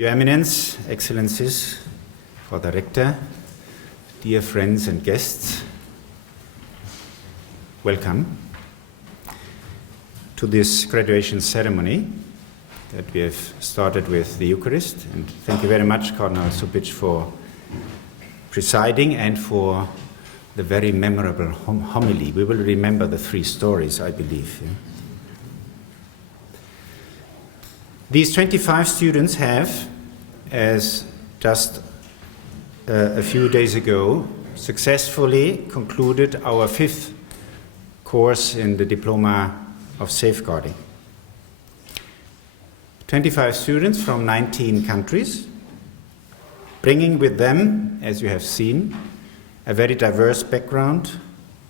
Your Eminence, Excellencies, Frau Director, dear friends and guests, welcome to this graduation ceremony that we have started with the Eucharist. And thank you very much, Cardinal Supic, for presiding and for the very memorable homily. We will remember the three stories, I believe. Yeah? These 25 students have, as just a few days ago, successfully concluded our 5th course in the Diploma of Safeguarding. 25 students from 19 countries, bringing with them, as you have seen, a very diverse background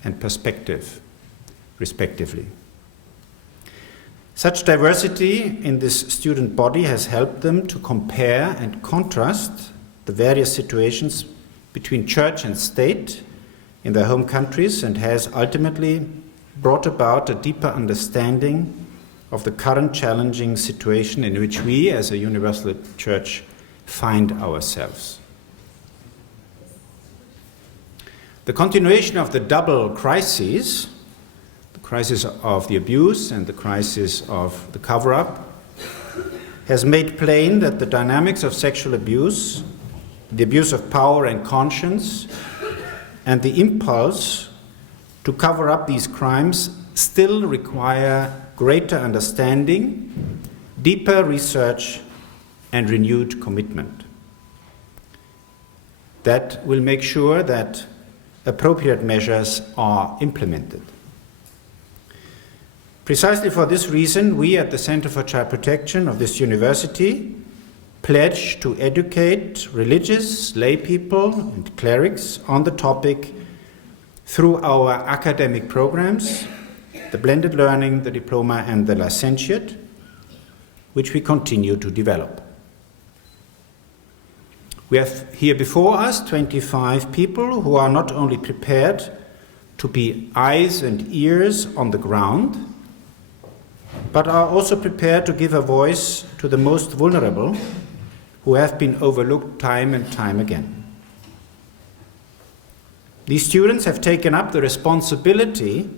and perspective, respectively. Such diversity in this student body has helped them to compare and contrast the various situations between church and state in their home countries, and has ultimately brought about a deeper understanding of the current challenging situation in which we as a universal church find ourselves. The continuation of the double crises, the crisis of the abuse and the crisis of the cover-up, has made plain that the dynamics of sexual abuse, the abuse of power and conscience, and the impulse to cover up these crimes still require greater understanding, deeper research, and renewed commitment. That will make sure that appropriate measures are implemented. Precisely for this reason, we at the Center for Child Protection of this university pledge to educate religious, lay people, and clerics on the topic through our academic programs, the blended learning, the diploma, and the licentiate, which we continue to develop. We have here before us 25 people who are not only prepared to be eyes and ears on the ground, but are also prepared to give a voice to the most vulnerable who have been overlooked time and time again. These students have taken up the responsibility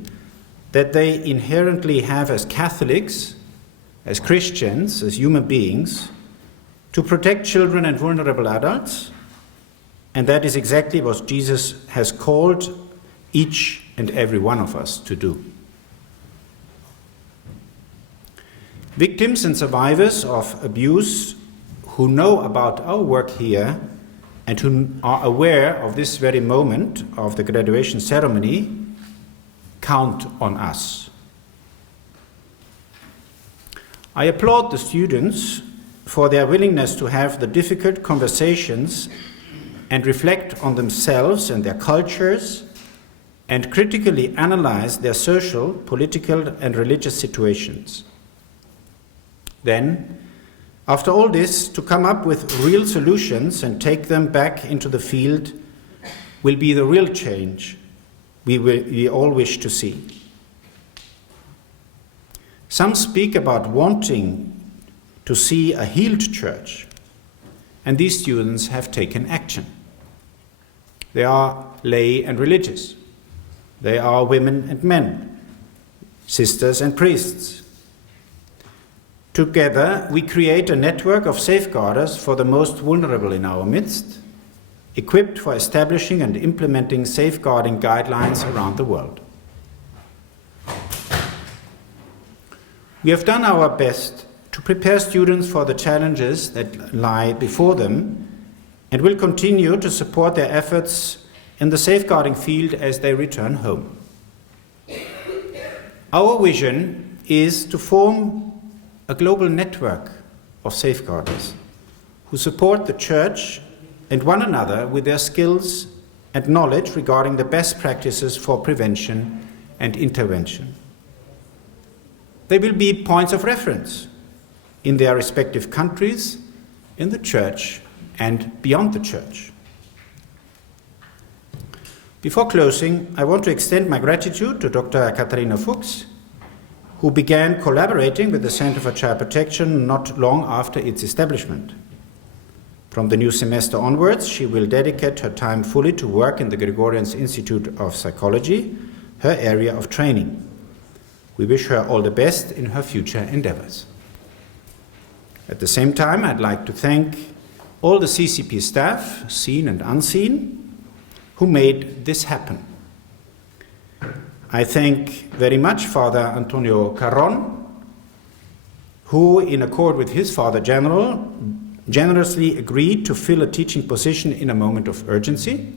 that they inherently have as Catholics, as Christians, as human beings, to protect children and vulnerable adults, and that is exactly what Jesus has called each and every one of us to do. Victims and survivors of abuse who know about our work here and who are aware of this very moment of the graduation ceremony count on us. I applaud the students for their willingness to have the difficult conversations and reflect on themselves and their cultures and critically analyze their social, political, and religious situations. Then, after all this, to come up with real solutions and take them back into the field will be the real change we all wish to see. Some speak about wanting to see a healed church, and these students have taken action. They are lay and religious. They are women and men, sisters and priests. Together, we create a network of safeguarders for the most vulnerable in our midst, equipped for establishing and implementing safeguarding guidelines around the world. We have done our best to prepare students for the challenges that lie before them, and will continue to support their efforts in the safeguarding field as they return home. Our vision is to form a global network of safeguarders who support the Church and one another with their skills and knowledge regarding the best practices for prevention and intervention. They will be points of reference in their respective countries, in the Church, and beyond the Church. Before closing, I want to extend my gratitude to Dr. Katharina Fuchs, who began collaborating with the Center for Child Protection not long after its establishment. From the new semester onwards, she will dedicate her time fully to work in the Gregorian Institute of Psychology, her area of training. We wish her all the best in her future endeavors. At the same time, I'd like to thank all the CCP staff, seen and unseen, who made this happen. I thank very much Father Antonio Carron, who, in accord with his Father General, generously agreed to fill a teaching position in a moment of urgency.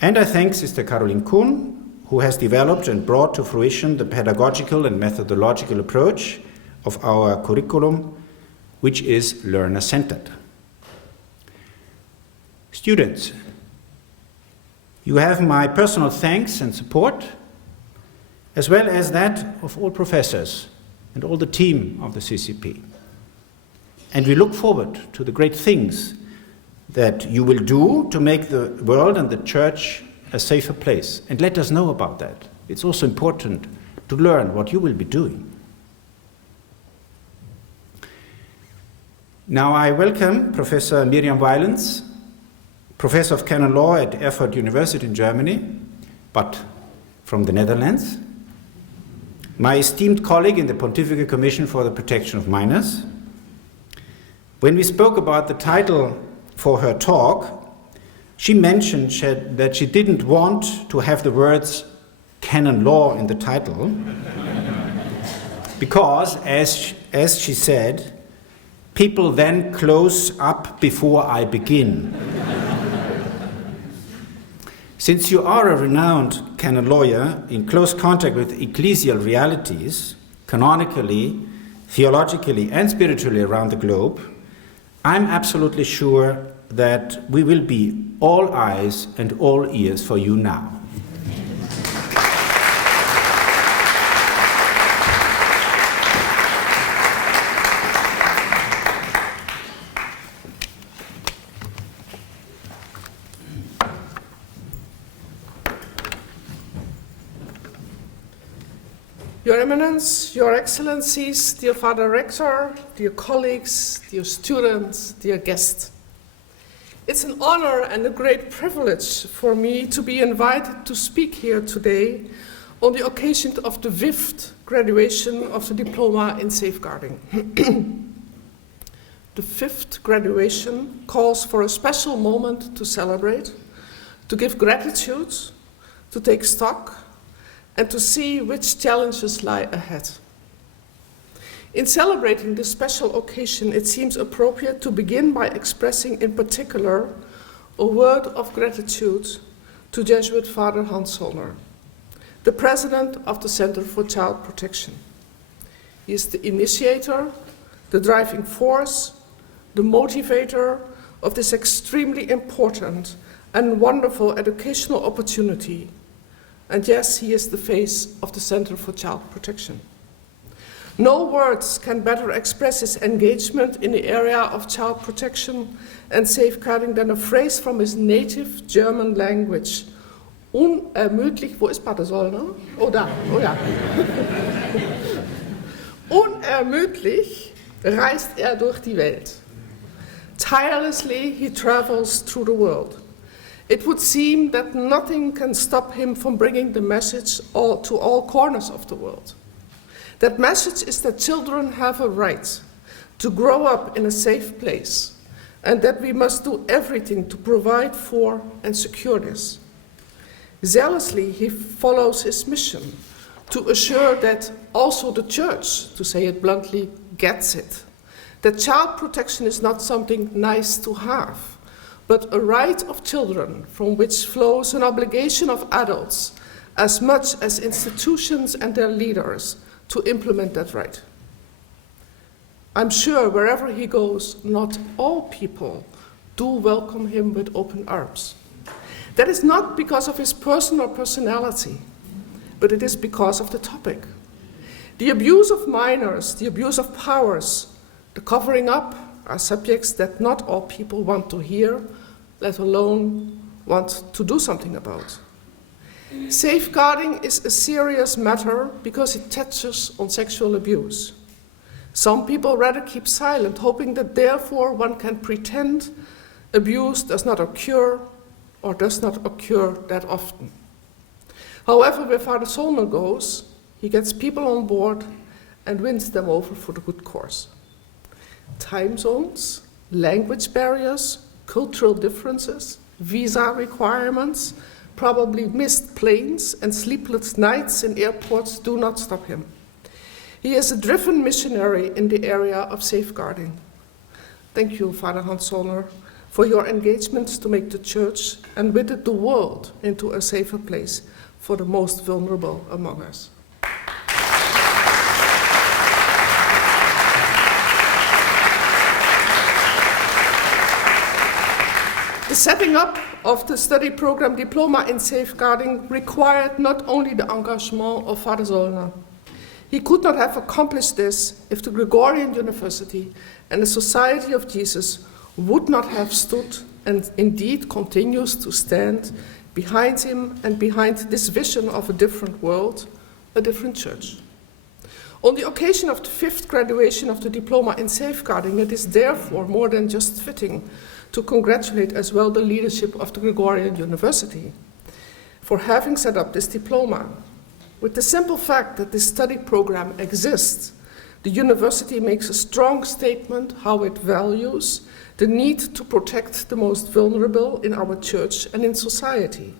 And I thank Sister Caroline Kuhn, who has developed and brought to fruition the pedagogical and methodological approach of our curriculum, which is learner-centered. Students, you have my personal thanks and support, as well as that of all professors and all the team of the CCP. And we look forward to the great things that you will do to make the world and the church a safer place. And let us know about that. It's also important to learn what you will be doing. Now I welcome Professor Myriam Wijlens, Professor of Canon Law at Erfurt University in Germany, but from the Netherlands, my esteemed colleague in the Pontifical Commission for the Protection of Minors. When we spoke about the title for her talk, she mentioned that she didn't want to have the words canon law in the title because, as she said, people then close up before I begin. Since you are a renowned canon lawyer in close contact with ecclesial realities, canonically, theologically, and spiritually around the globe, I'm absolutely sure that we will be all eyes and all ears for you now. Your Eminence, Your Excellencies, dear Father Rector, dear colleagues, dear students, dear guests. It's an honor and a great privilege for me to be invited to speak here today on the occasion of the 5th graduation of the Diploma in Safeguarding. The 5th graduation calls for a special moment to celebrate, to give gratitude, to take stock, and to see which challenges lie ahead. In celebrating this special occasion, it seems appropriate to begin by expressing in particular a word of gratitude to Jesuit Father Hans Zollner, the president of the Center for Child Protection. He is the initiator, the driving force, the motivator of this extremely important and wonderful educational opportunity. And yes, he is the face of the Center for Child Protection. No words can better express his engagement in the area of child protection and safeguarding than a phrase from his native German language. Unermüdlich, wo ist Pater Zollner? Oh, da, oh ja. Unermüdlich reist durch die Welt. Tirelessly he travels through the world. It would seem that nothing can stop him from bringing the message to all corners of the world. That message is that children have a right to grow up in a safe place, and that we must do everything to provide for and secure this. Zealously, he follows his mission to assure that also the Church, to say it bluntly, gets it. That child protection is not something nice to have, but a right of children from which flows an obligation of adults as much as institutions and their leaders to implement that right. I'm sure wherever he goes, not all people do welcome him with open arms. That is not because of his person or personality, but it is because of the topic. The abuse of minors, the abuse of powers, the covering up are subjects that not all people want to hear, let alone want to do something about. Safeguarding is a serious matter because it touches on sexual abuse. Some people rather keep silent, hoping that therefore one can pretend abuse does not occur or does not occur that often. However, where Father Zollner goes, he gets people on board and wins them over for the good cause. Time zones, language barriers, cultural differences, visa requirements, probably missed planes and sleepless nights in airports do not stop him. He is a driven missionary in the area of safeguarding. Thank you, Father Hans Zollner, for your engagements to make the Church and with it the world into a safer place for the most vulnerable among us. The setting up of the study program Diploma in Safeguarding required not only the engagement of Father Zollner. He could not have accomplished this if the Gregorian University and the Society of Jesus would not have stood and indeed continues to stand behind him and behind this vision of a different world, a different church. On the occasion of the 5th graduation of the Diploma in Safeguarding, it is therefore more than just fitting to congratulate as well the leadership of the Gregorian University for having set up this diploma. With the simple fact that this study program exists, the university makes a strong statement how it values the need to protect the most vulnerable in our church and in society,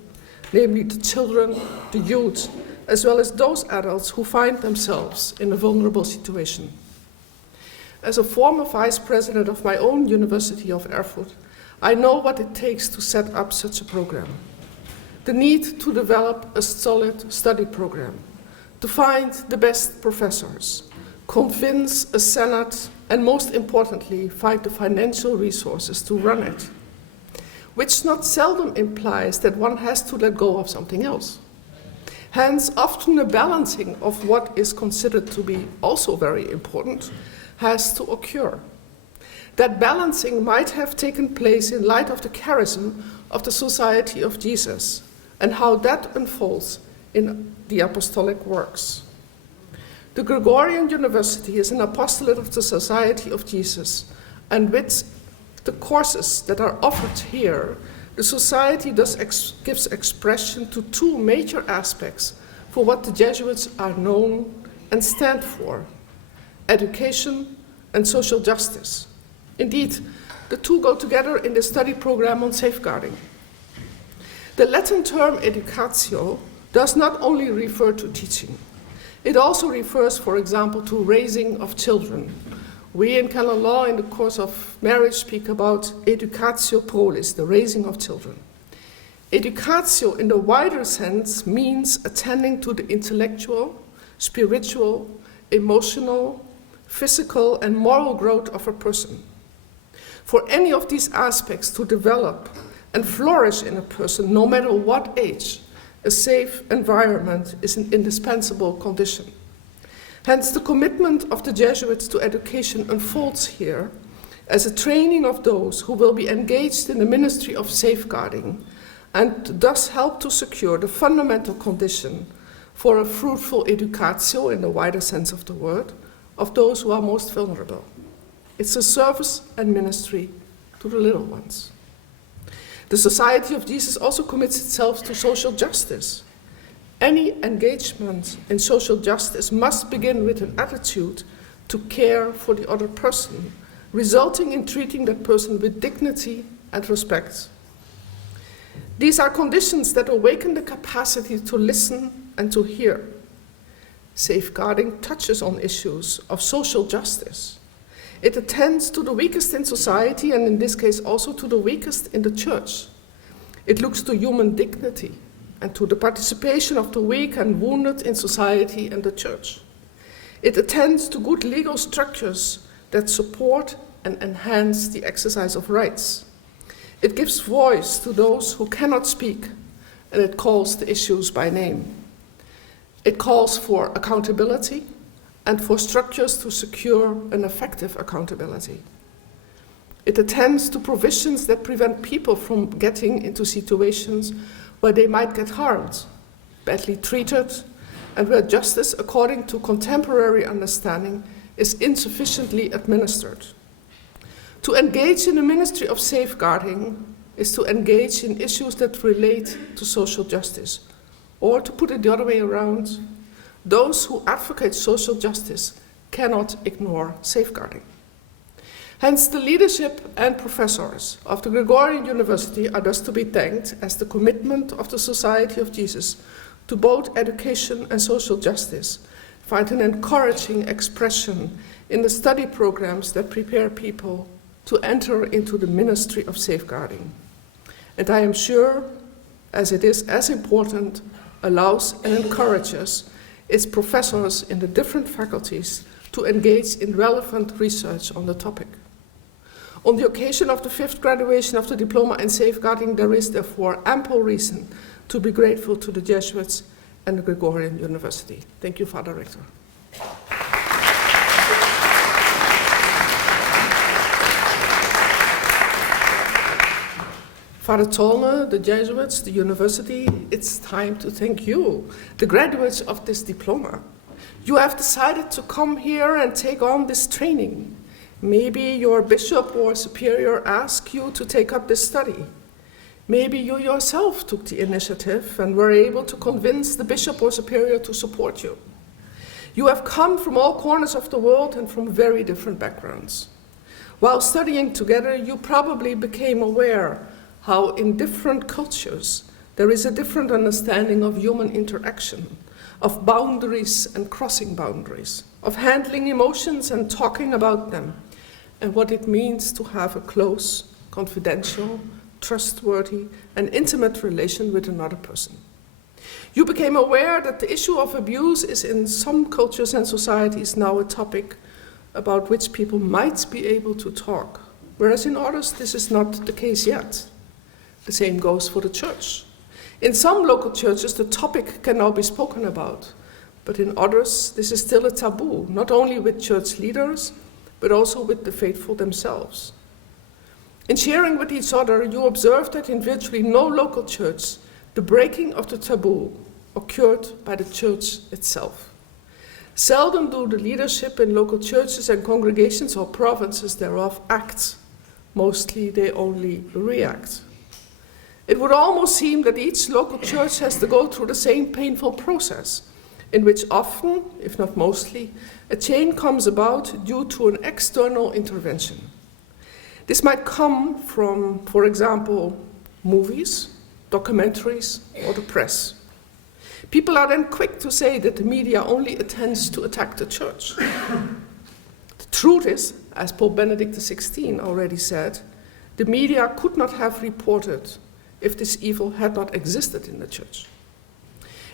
namely the children, the youth, as well as those adults who find themselves in a vulnerable situation. As a former vice president of my own University of Erfurt, I know what it takes to set up such a program. The need to develop a solid study program, to find the best professors, convince a senate, and most importantly, find the financial resources to run it, which not seldom implies that one has to let go of something else. Hence, often a balancing of what is considered to be also very important has to occur. That balancing might have taken place in light of the charism of the Society of Jesus and how that unfolds in the apostolic works. The Gregorian University is an apostolate of the Society of Jesus, and with the courses that are offered here, the Society thus gives expression to two major aspects for what the Jesuits are known and stand for: education and social justice. Indeed, the two go together in the study program on safeguarding. The Latin term educatio does not only refer to teaching. It also refers, for example, to raising of children. We in canon law, in the course of marriage, speak about educatio prolis, the raising of children. Educatio, in the wider sense, means attending to the intellectual, spiritual, emotional, physical, and moral growth of a person. For any of these aspects to develop and flourish in a person, no matter what age, a safe environment is an indispensable condition. Hence, the commitment of the Jesuits to education unfolds here as a training of those who will be engaged in the ministry of safeguarding and thus help to secure the fundamental condition for a fruitful educatio, in the wider sense of the word, of those who are most vulnerable. It's a service and ministry to the little ones. The Society of Jesus also commits itself to social justice. Any engagement in social justice must begin with an attitude to care for the other person, resulting in treating that person with dignity and respect. These are conditions that awaken the capacity to listen and to hear. Safeguarding touches on issues of social justice. It attends to the weakest in society, and in this case also to the weakest in the church. It looks to human dignity and to the participation of the weak and wounded in society and the church. It attends to good legal structures that support and enhance the exercise of rights. It gives voice to those who cannot speak, and it calls the issues by name. It calls for accountability and for structures to secure an effective accountability. It attends to provisions that prevent people from getting into situations where they might get harmed, badly treated, and where justice, according to contemporary understanding, is insufficiently administered. To engage in the ministry of safeguarding is to engage in issues that relate to social justice. Or to put it the other way around, those who advocate social justice cannot ignore safeguarding. Hence, the leadership and professors of the Gregorian University are thus to be thanked as the commitment of the Society of Jesus to both education and social justice find an encouraging expression in the study programs that prepare people to enter into the ministry of safeguarding. And I am sure, as it is as important, allows and encourages its professors in the different faculties to engage in relevant research on the topic. On the occasion of the 5th graduation of the Diploma in Safeguarding, there is therefore ample reason to be grateful to the Jesuits and the Gregorian University. Thank you, Father Rector. Father Zollner, the Jesuits, the university, it's time to thank you, the graduates of this diploma. You have decided to come here and take on this training. Maybe your bishop or superior asked you to take up this study. Maybe you yourself took the initiative and were able to convince the bishop or superior to support you. You have come from all corners of the world and from very different backgrounds. While studying together, you probably became aware how in different cultures there is a different understanding of human interaction, of boundaries and crossing boundaries, of handling emotions and talking about them, and what it means to have a close, confidential, trustworthy, and intimate relation with another person. You became aware that the issue of abuse is in some cultures and societies now a topic about which people might be able to talk, whereas in others this is not the case yet. The same goes for the church. In some local churches, the topic can now be spoken about, but in others, this is still a taboo, not only with church leaders, but also with the faithful themselves. In sharing with each other, you observe that in virtually no local church, the breaking of the taboo occurred by the church itself. Seldom do the leadership in local churches and congregations or provinces thereof act. Mostly they only react. It would almost seem that each local church has to go through the same painful process, in which often, if not mostly, a change comes about due to an external intervention. This might come from, for example, movies, documentaries, or the press. People are then quick to say that the media only attempts to attack the church. The truth is, as Pope Benedict XVI already said, the media could not have reported if this evil had not existed in the church.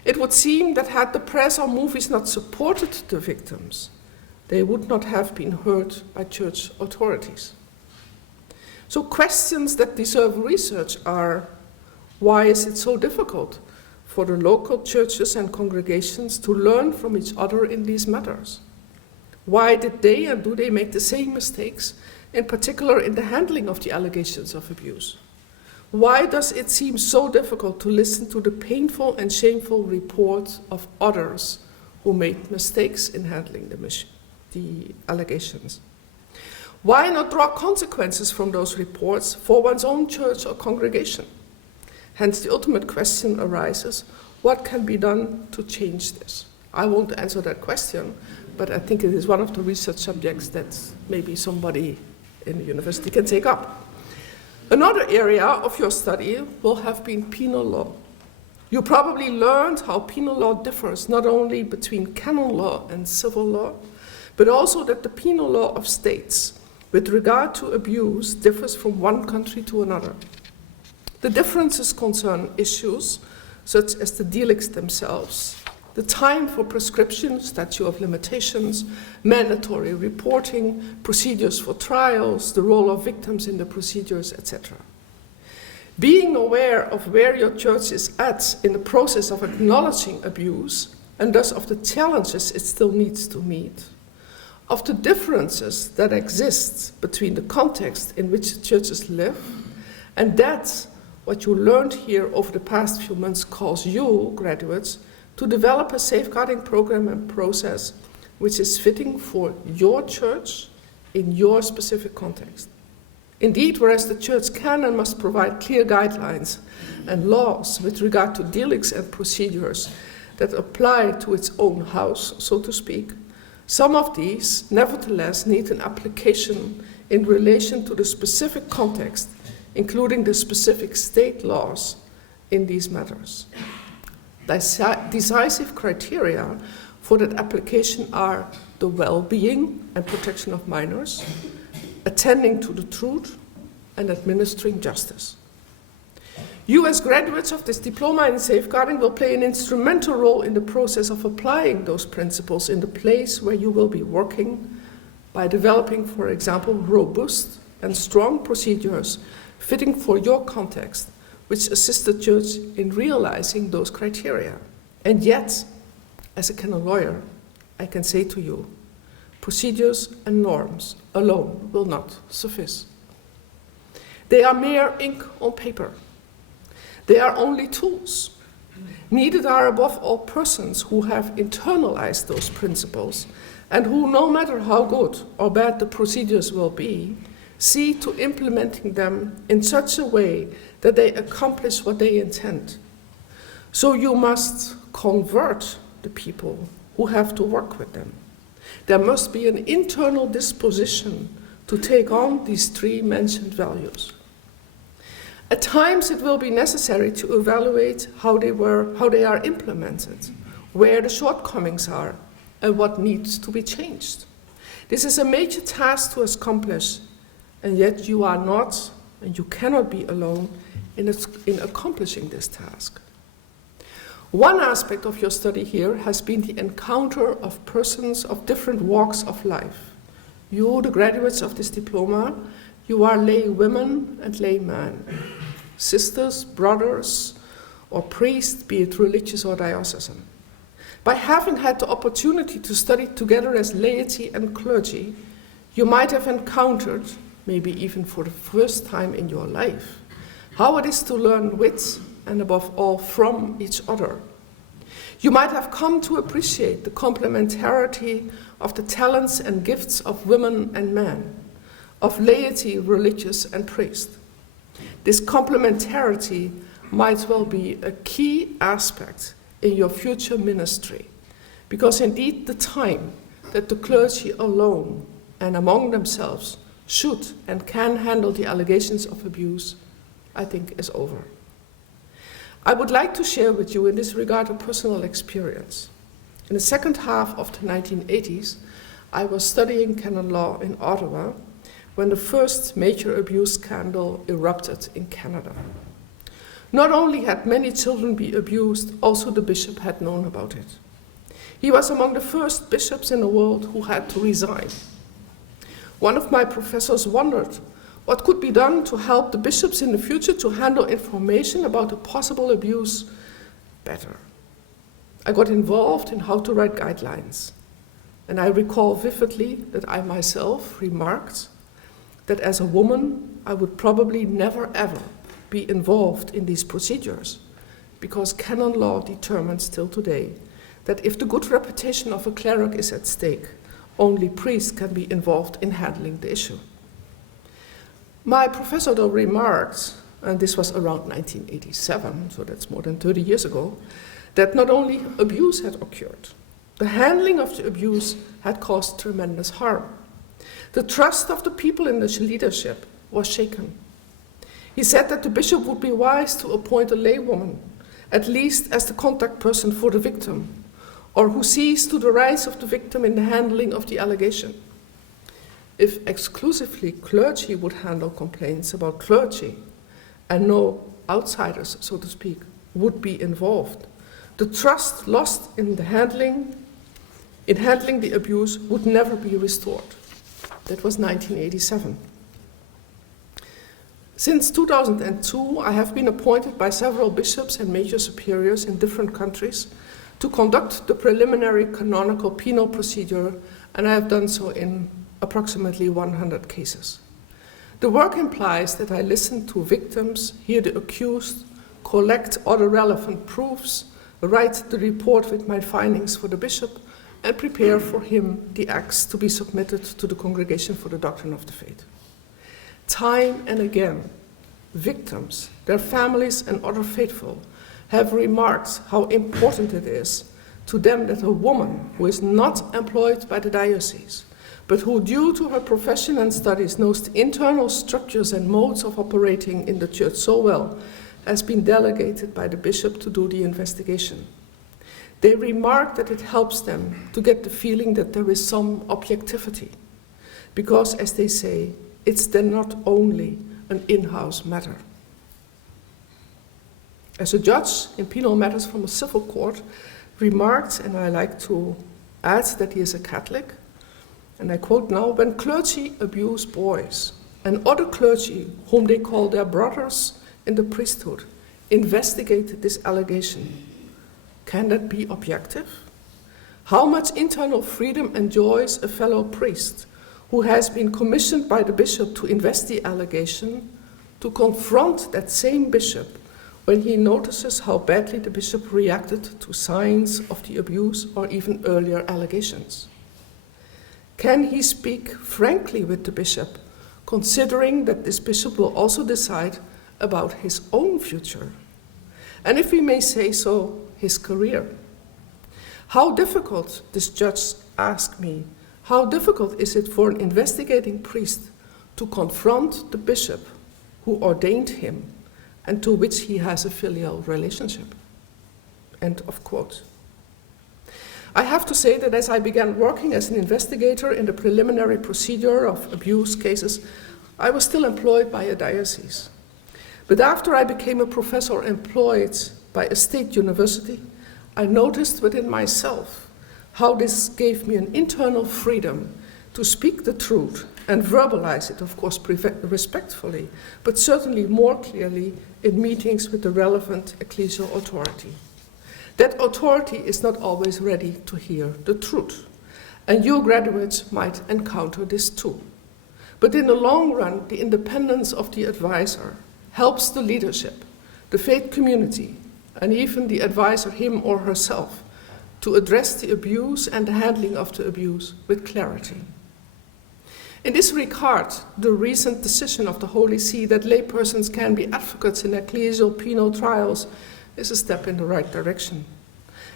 It would seem that had the press or movies not supported the victims, they would not have been heard by church authorities. So questions that deserve research are, why is it so difficult for the local churches and congregations to learn from each other in these matters? Why did they and do they make the same mistakes, in particular in the handling of the allegations of abuse? Why does it seem so difficult to listen to the painful and shameful reports of others who made mistakes in handling the allegations? Why not draw consequences from those reports for one's own church or congregation? Hence, the ultimate question arises, what can be done to change this? I won't answer that question, but I think it is one of the research subjects that maybe somebody in the university can take up. Another area of your study will have been penal law. You probably learned how penal law differs not only between canon law and civil law, but also that the penal law of states with regard to abuse differs from one country to another. The differences concern issues such as the delicts themselves, the time for prescription, statute of limitations, mandatory reporting, procedures for trials, the role of victims in the procedures, etc. Being aware of where your church is at in the process of acknowledging abuse, and thus of the challenges it still needs to meet, of the differences that exist between the context in which the churches live, and that what you learned here over the past few months calls you, graduates, to develop a safeguarding program and process which is fitting for your church in your specific context. Indeed, whereas the church can and must provide clear guidelines and laws with regard to dealings and procedures that apply to its own house, so to speak, some of these nevertheless need an application in relation to the specific context, including the specific state laws in these matters. Decisive criteria for that application are the well-being and protection of minors, attending to the truth, and administering justice. You, as graduates of this diploma in safeguarding, will play an instrumental role in the process of applying those principles in the place where you will be working by developing, for example, robust and strong procedures fitting for your context, which assist the church in realizing those criteria. And yet, as a canon lawyer, I can say to you, procedures and norms alone will not suffice. They are mere ink on paper. They are only tools. Needed are above all persons who have internalized those principles and who, no matter how good or bad the procedures will be, see to implementing them in such a way that they accomplish what they intend. So you must convert the people who have to work with them. There must be an internal disposition to take on these three mentioned values. At times it will be necessary to evaluate how they are implemented, where the shortcomings are, and what needs to be changed. This is a major task to accomplish, and yet you are not, and you cannot be alone in accomplishing this task. One aspect of your study here has been the encounter of persons of different walks of life. You, the graduates of this diploma, you are lay women and lay men, sisters, brothers, or priests, be it religious or diocesan. By having had the opportunity to study together as laity and clergy, you might have encountered, maybe even for the first time in your life, how it is to learn with and above all from each other. You might have come to appreciate the complementarity of the talents and gifts of women and men, of laity, religious, and priest. This complementarity might well be a key aspect in your future ministry, because indeed the time that the clergy alone and among themselves should and can handle the allegations of abuse, I think, is over. I would like to share with you in this regard a personal experience. In the second half of the 1980s, I was studying canon law in Ottawa when the first major abuse scandal erupted in Canada. Not only had many children been abused, also the bishop had known about it. He was among the first bishops in the world who had to resign. One of my professors wondered what could be done to help the bishops in the future to handle information about a possible abuse better. I got involved in how to write guidelines, and I recall vividly that I myself remarked that as a woman, I would probably never ever be involved in these procedures, because canon law determines still today that if the good reputation of a cleric is at stake, only priests can be involved in handling the issue. My professor, though, remarked, and this was around 1987, so that's more than 30 years ago, that not only abuse had occurred, the handling of the abuse had caused tremendous harm. The trust of the people in the leadership was shaken. He said that the bishop would be wise to appoint a laywoman, at least as the contact person for the victim, or who sees to the rights of the victim in the handling of the allegation. If exclusively clergy would handle complaints about clergy, and no outsiders, so to speak, would be involved, the trust lost in handling the abuse would never be restored. That was 1987. Since 2002, I have been appointed by several bishops and major superiors in different countries to conduct the preliminary canonical penal procedure, and I have done so in approximately 100 cases. The work implies that I listen to victims, hear the accused, collect other relevant proofs, write the report with my findings for the bishop, and prepare for him the acts to be submitted to the Congregation for the Doctrine of the Faith. Time and again, victims, their families, and other faithful have remarked how important it is to them that a woman who is not employed by the diocese, but who, due to her profession and studies, knows the internal structures and modes of operating in the church so well, has been delegated by the bishop to do the investigation. They remark that it helps them to get the feeling that there is some objectivity, because, as they say, it's then not only an in-house matter. As a judge in penal matters from a civil court remarked, and I like to add that he is a Catholic, and I quote now, "When clergy abuse boys and other clergy, whom they call their brothers in the priesthood, investigate this allegation, can that be objective? How much internal freedom enjoys a fellow priest who has been commissioned by the bishop to invest the allegation, to confront that same bishop when he notices how badly the bishop reacted to signs of the abuse or even earlier allegations? Can he speak frankly with the bishop, considering that this bishop will also decide about his own future? And if we may say so, his career. How difficult, this judge asked me, how difficult is it for an investigating priest to confront the bishop who ordained him and to which he has a filial relationship?" End of quote. I have to say that as I began working as an investigator in the preliminary procedure of abuse cases, I was still employed by a diocese. But after I became a professor employed by a state university, I noticed within myself how this gave me an internal freedom to speak the truth and verbalize it, of course, respectfully, but certainly more clearly in meetings with the relevant ecclesial authority. That authority is not always ready to hear the truth, and you graduates might encounter this too. But in the long run, the independence of the advisor helps the leadership, the faith community, and even the advisor, him or herself, to address the abuse and the handling of the abuse with clarity. In this regard, the recent decision of the Holy See that laypersons can be advocates in ecclesial penal trials is a step in the right direction.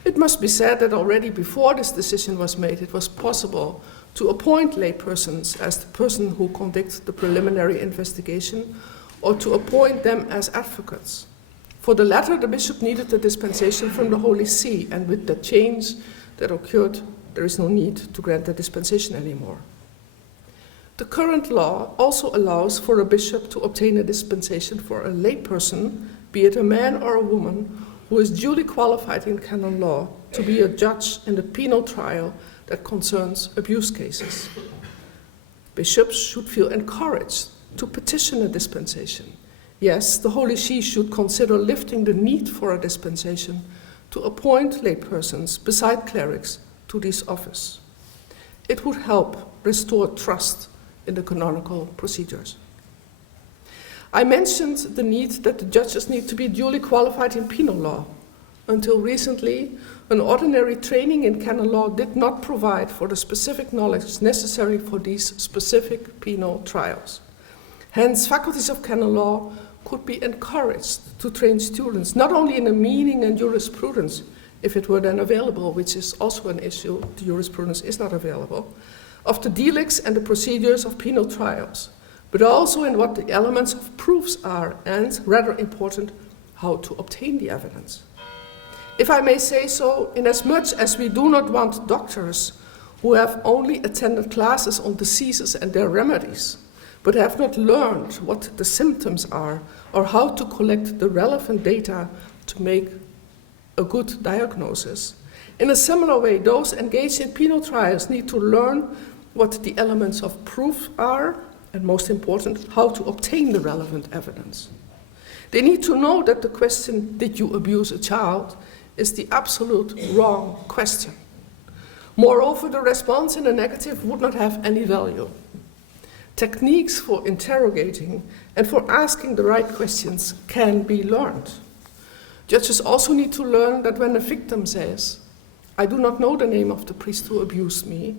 It must be said that already before this decision was made, it was possible to appoint laypersons as the person who conducts the preliminary investigation, or to appoint them as advocates. For the latter, the bishop needed a dispensation from the Holy See, and with the change that occurred, there is no need to grant the dispensation anymore. The current law also allows for a bishop to obtain a dispensation for a layperson, be it a man or a woman, who is duly qualified in canon law to be a judge in the penal trial that concerns abuse cases. Bishops should feel encouraged to petition a dispensation. Yes, the Holy See should consider lifting the need for a dispensation to appoint laypersons beside clerics to this office. It would help restore trust in the canonical procedures. I mentioned the need that the judges need to be duly qualified in penal law. Until recently, an ordinary training in canon law did not provide for the specific knowledge necessary for these specific penal trials. Hence, faculties of canon law could be encouraged to train students, not only in the meaning and jurisprudence, if it were then available, which is also an issue, the jurisprudence is not available, of the delicts and the procedures of penal trials, but also in what the elements of proofs are, and, rather important, how to obtain the evidence. If I may say so, inasmuch as we do not want doctors who have only attended classes on diseases and their remedies, but have not learned what the symptoms are or how to collect the relevant data to make a good diagnosis. In a similar way, those engaged in penal trials need to learn what the elements of proof are, and most important, how to obtain the relevant evidence. They need to know that the question, "Did you abuse a child?" is the absolute wrong question. Moreover, the response in a negative would not have any value. Techniques for interrogating and for asking the right questions can be learned. Judges also need to learn that when a victim says, I do not know the name of the priest who abused me,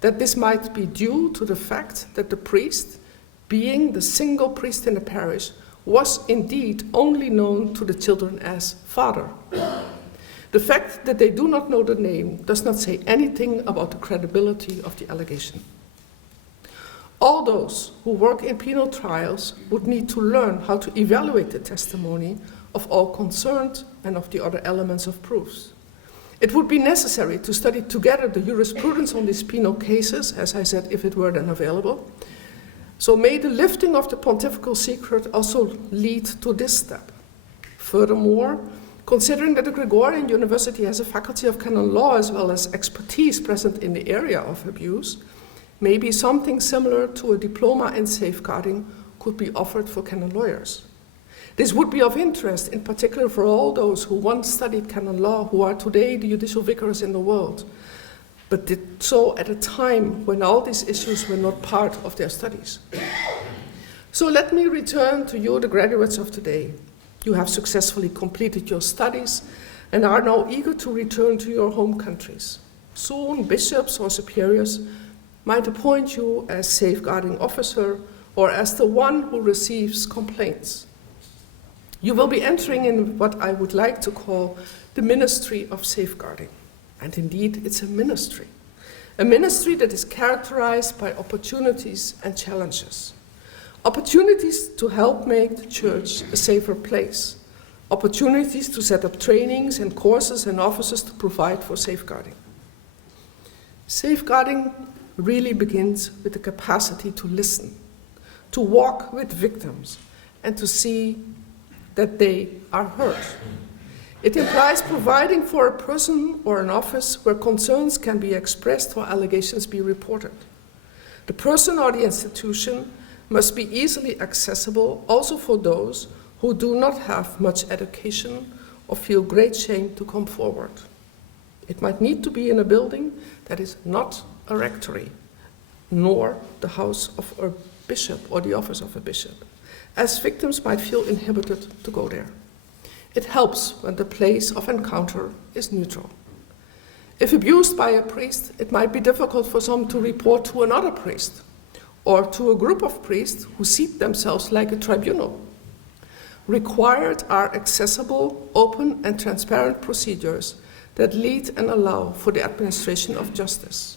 that this might be due to the fact that the priest, being the single priest in the parish, was indeed only known to the children as father. The fact that they do not know the name does not say anything about the credibility of the allegation. All those who work in penal trials would need to learn how to evaluate the testimony of all concerned and of the other elements of proofs. It would be necessary to study together the jurisprudence on these penal cases, as I said, if it were then available. So may the lifting of the pontifical secret also lead to this step. Furthermore, considering that the Gregorian University has a faculty of canon law as well as expertise present in the area of abuse, maybe something similar to a diploma in safeguarding could be offered for canon lawyers. This would be of interest, in particular for all those who once studied canon law, who are today the judicial vicars in the world, but did so at a time when all these issues were not part of their studies. So let me return to you, the graduates of today. You have successfully completed your studies and are now eager to return to your home countries. Soon, bishops or superiors might appoint you as safeguarding officer or as the one who receives complaints. You will be entering in what I would like to call the ministry of safeguarding. And indeed, it's a ministry that is characterized by opportunities and challenges. Opportunities to help make the church a safer place. Opportunities to set up trainings and courses and offices to provide for safeguarding. Safeguarding really begins with the capacity to listen, to walk with victims, and to see that they are heard. It implies providing for a person or an office where concerns can be expressed or allegations be reported. The person or the institution must be easily accessible also for those who do not have much education or feel great shame to come forward. It might need to be in a building that is not a rectory, nor the house of a bishop or the office of a bishop, as victims might feel inhibited to go there. It helps when the place of encounter is neutral. If abused by a priest, it might be difficult for some to report to another priest or to a group of priests who seat themselves like a tribunal. Required are accessible, open, and transparent procedures that lead and allow for the administration of justice.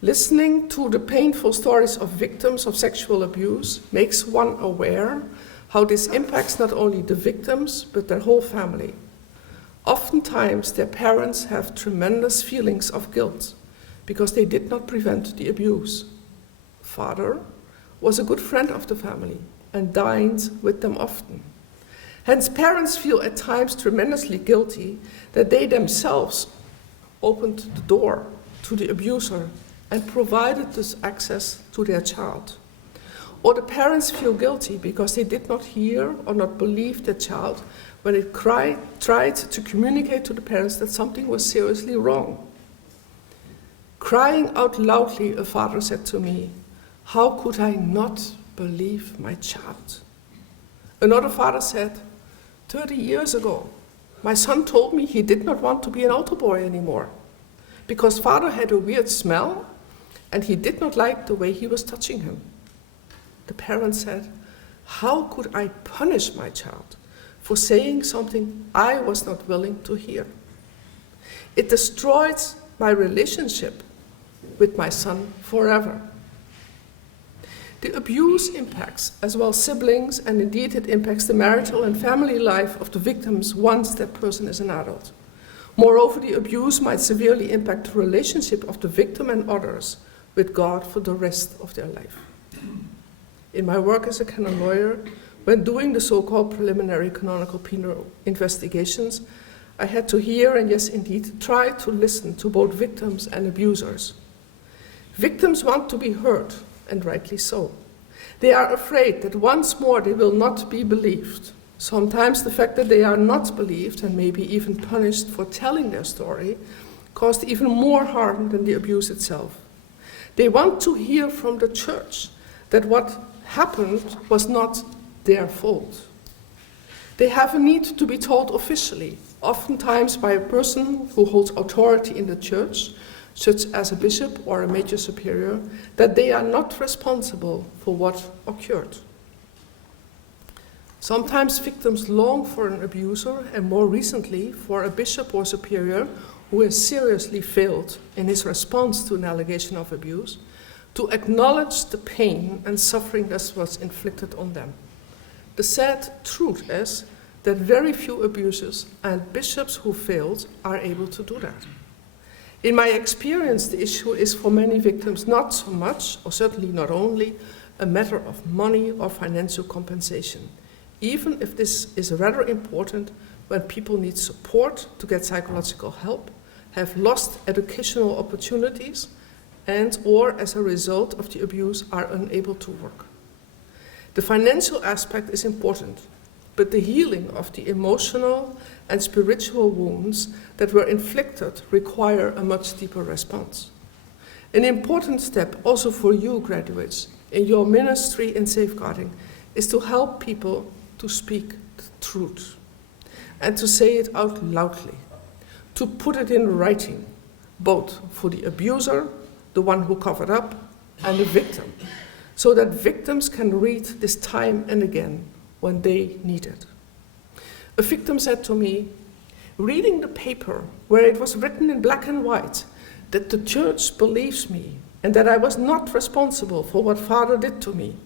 Listening to the painful stories of victims of sexual abuse makes one aware how this impacts not only the victims, but their whole family. Oftentimes, their parents have tremendous feelings of guilt because they did not prevent the abuse. Father was a good friend of the family and dined with them often. Hence, parents feel at times tremendously guilty that they themselves opened the door to the abuser and provided this access to their child. Or the parents feel guilty because they did not hear or not believe their child when it tried to communicate to the parents that something was seriously wrong. Crying out loudly, a father said to me, "How could I not believe my child?" Another father said, 30 years ago, my son told me he did not want to be an altar boy anymore because father had a weird smell and he did not like the way he was touching him. The parent said, "How could I punish my child for saying something I was not willing to hear? It destroyed my relationship with my son forever." The abuse impacts as well siblings, and indeed it impacts the marital and family life of the victims once that person is an adult. Moreover, the abuse might severely impact the relationship of the victim and others with God for the rest of their life. In my work as a canon lawyer, when doing the so-called preliminary canonical penal investigations, I had to hear and yes, indeed, try to listen to both victims and abusers. Victims want to be heard, and rightly so. They are afraid that once more they will not be believed. Sometimes the fact that they are not believed and maybe even punished for telling their story caused even more harm than the abuse itself. They want to hear from the church that what happened was not their fault. They have a need to be told officially, oftentimes by a person who holds authority in the church, such as a bishop or a major superior, that they are not responsible for what occurred. Sometimes victims long for an abuser, and more recently for a bishop or superior who has seriously failed in his response to an allegation of abuse, to acknowledge the pain and suffering that was inflicted on them. The sad truth is that very few abusers and bishops who failed are able to do that. In my experience, the issue is for many victims not so much, or certainly not only, a matter of money or financial compensation, even if this is rather important when people need support to get psychological help, have lost educational opportunities, and or as a result of the abuse are unable to work. The financial aspect is important, but the healing of the emotional and spiritual wounds that were inflicted require a much deeper response. An important step also for you graduates in your ministry in safeguarding is to help people to speak the truth and to say it out loudly, to put it in writing, both for the abuser, the one who covered up, and the victim, so that victims can read this time and again when they need it. A victim said to me, reading the paper where it was written in black and white that the church believes me and that I was not responsible for what Father did to me,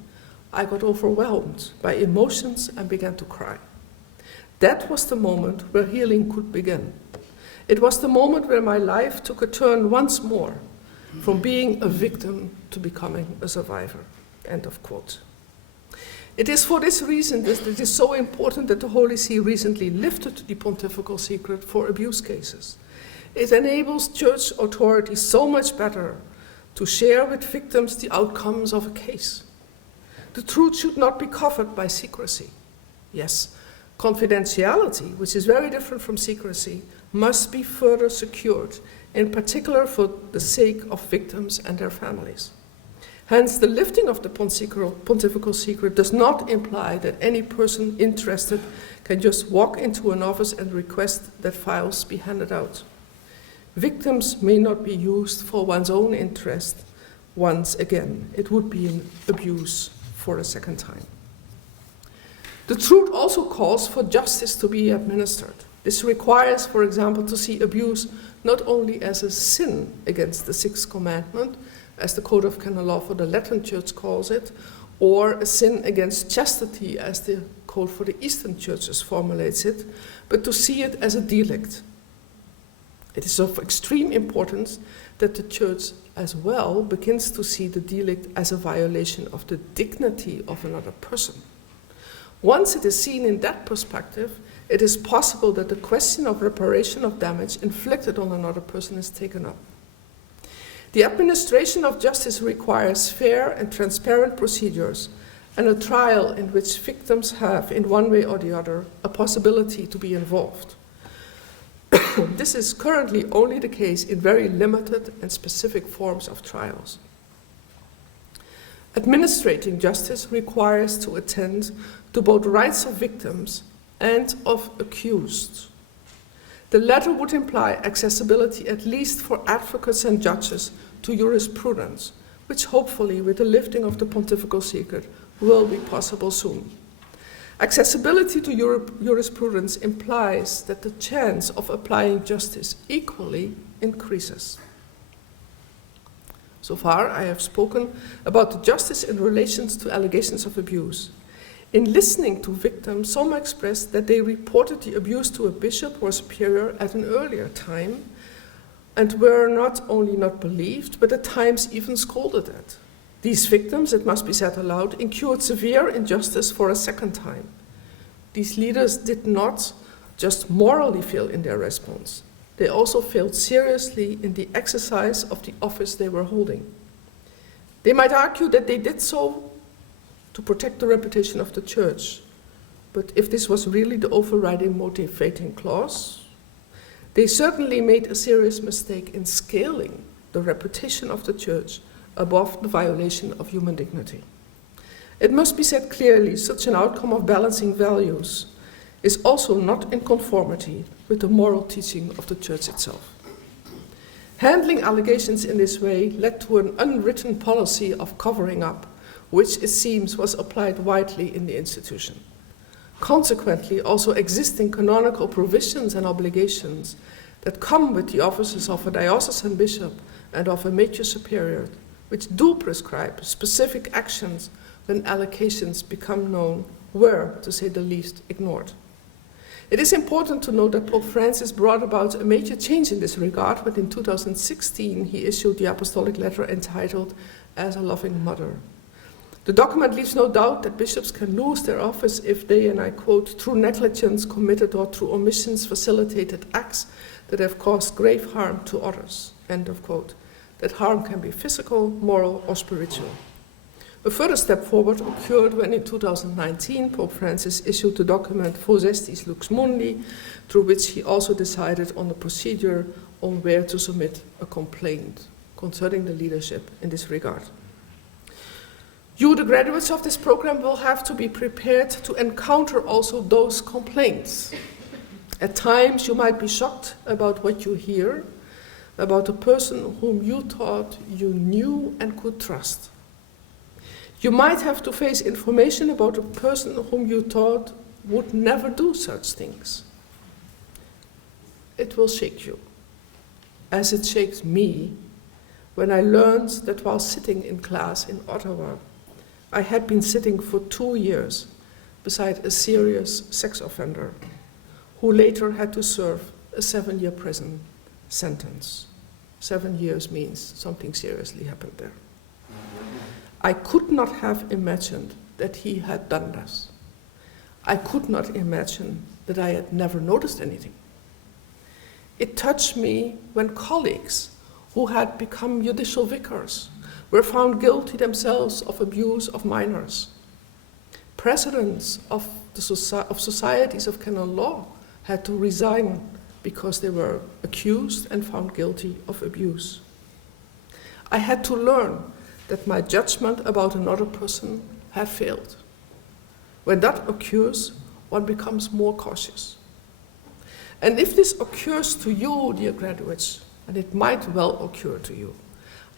I got overwhelmed by emotions and began to cry. That was the moment where healing could begin. It was the moment where my life took a turn once more from being a victim to becoming a survivor. End of quote. It is for this reason that it is so important that the Holy See recently lifted the pontifical secret for abuse cases. It enables church authorities so much better to share with victims the outcomes of a case. The truth should not be covered by secrecy. Yes, confidentiality, which is very different from secrecy, must be further secured, in particular for the sake of victims and their families. Hence, the lifting of the pontifical secret does not imply that any person interested can just walk into an office and request that files be handed out. Victims may not be used for one's own interest once again. It would be an abuse for a second time. The truth also calls for justice to be administered. This requires, for example, to see abuse not only as a sin against the Sixth Commandment, as the Code of Canon Law for the Latin Church calls it, or a sin against chastity, as the Code for the Eastern Churches formulates it, but to see it as a delict. It is of extreme importance that the Church as well begins to see the delict as a violation of the dignity of another person. Once it is seen in that perspective, it is possible that the question of reparation of damage inflicted on another person is taken up. The administration of justice requires fair and transparent procedures and a trial in which victims have, in one way or the other, a possibility to be involved. This is currently only the case in very limited and specific forms of trials. Administrating justice requires to attend to both rights of victims and of accused. The latter would imply accessibility, at least for advocates and judges, to jurisprudence, which hopefully, with the lifting of the pontifical secret, will be possible soon. Accessibility to jurisprudence implies that the chance of applying justice equally increases. So far, I have spoken about the justice in relation to allegations of abuse. In listening to victims, some expressed that they reported the abuse to a bishop or superior at an earlier time and were not only not believed, but at times even scolded at. These victims, it must be said aloud, incurred severe injustice for a second time. These leaders did not just morally fail in their response. They also failed seriously in the exercise of the office they were holding. They might argue that they did so to protect the reputation of the church. But if this was really the overriding motivating clause, they certainly made a serious mistake in scaling the reputation of the church above the violation of human dignity. It must be said clearly, such an outcome of balancing values is also not in conformity with the moral teaching of the Church itself. Handling allegations in this way led to an unwritten policy of covering up, which it seems was applied widely in the institution. Consequently, also existing canonical provisions and obligations that come with the offices of a diocesan bishop and of a major superior, which do prescribe specific actions when allegations become known, were, to say the least, ignored. It is important to note that Pope Francis brought about a major change in this regard when in 2016 he issued the apostolic letter entitled As a Loving Mother. The document leaves no doubt that bishops can lose their office if they, and I quote, through negligence committed or through omissions facilitated acts that have caused grave harm to others, end of quote. That harm can be physical, moral, or spiritual. A further step forward occurred when in 2019 Pope Francis issued the document Vos Estis Lux Mundi, through which he also decided on the procedure on where to submit a complaint concerning the leadership in this regard. You, the graduates of this program, will have to be prepared to encounter also those complaints. At times you might be shocked about what you hear, about a person whom you thought you knew and could trust. You might have to face information about a person whom you thought would never do such things. It will shake you, as it shakes me when I learned that while sitting in class in Ottawa, I had been sitting for 2 years beside a serious sex offender who later had to serve a 7-year prison sentence. 7 years means something seriously happened there. I could not have imagined that he had done this. I could not imagine that I had never noticed anything. It touched me when colleagues who had become judicial vicars were found guilty themselves of abuse of minors. Presidents of societies of canon law had to resign because they were accused and found guilty of abuse. I had to learn that my judgment about another person had failed. When that occurs, one becomes more cautious. And if this occurs to you, dear graduates, and it might well occur to you,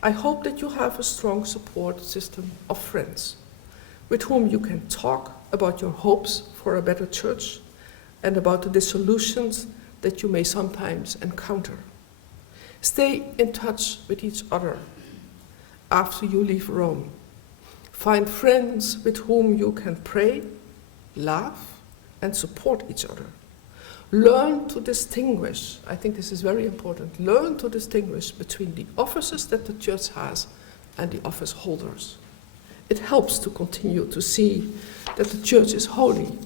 I hope that you have a strong support system of friends with whom you can talk about your hopes for a better church and about the dissolutions that you may sometimes encounter. Stay in touch with each other after you leave Rome. Find friends with whom you can pray, laugh, and support each other. Learn to distinguish, I think this is very important, learn to distinguish between the offices that the church has and the office holders. It helps to continue to see that the church is holy,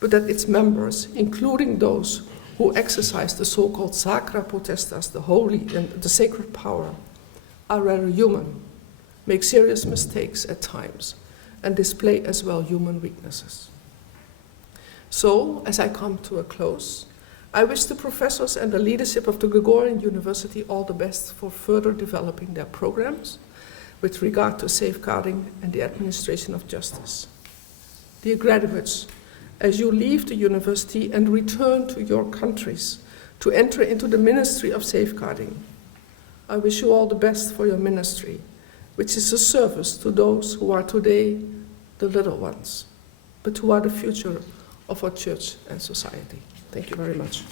but that its members, including those who exercise the so-called sacra potestas, the holy and the sacred power, are rather human, make serious mistakes at times, and display as well human weaknesses. So, as I come to a close, I wish the professors and the leadership of the Gregorian University all the best for further developing their programs with regard to safeguarding and the administration of justice. Dear graduates, as you leave the university and return to your countries to enter into the ministry of safeguarding, I wish you all the best for your ministry, which is a service to those who are today the little ones, but who are the future of our church and society. Thank you very much.